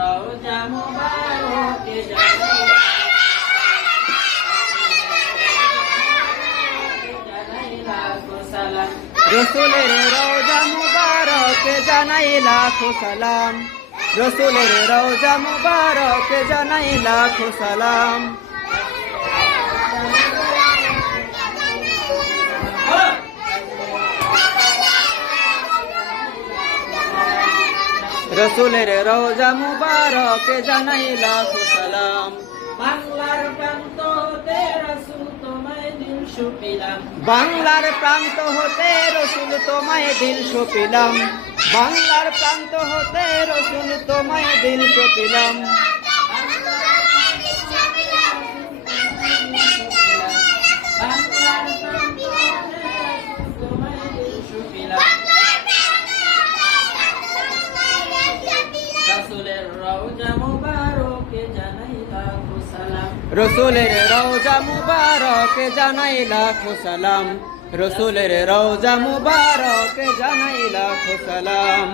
রওজা মুবারকে জানাই লাখো সালাম। রসুলের রওজা মুবারকে জানাই লাখো সালাম। রসুলের রওজা মুবারকে জানাই লাখো সালাম। রসুলের রওজা মুবারকে জানাই লাখো সালাম। বাংলার প্রান্ত হতে রসুল তোমায় দিল সুপিলাম। বাংলার প্রান্ত হতে রসুল তোমায় দিল সপিলাম। বাংলার প্রান্ত হতে রসুল তোমায় দিল সপিলাম। বাংলার প্রান্ত হতে রসুল তোমায় দিল সুপিলাম। রাসূলের রওজা মুবারকে জানাই লাখো সালাম। রসুলের রওজা মুবারকে জানাই লাখো সালাম। রসুলের রওজা মুবারকে জানাই লাখো সালাম।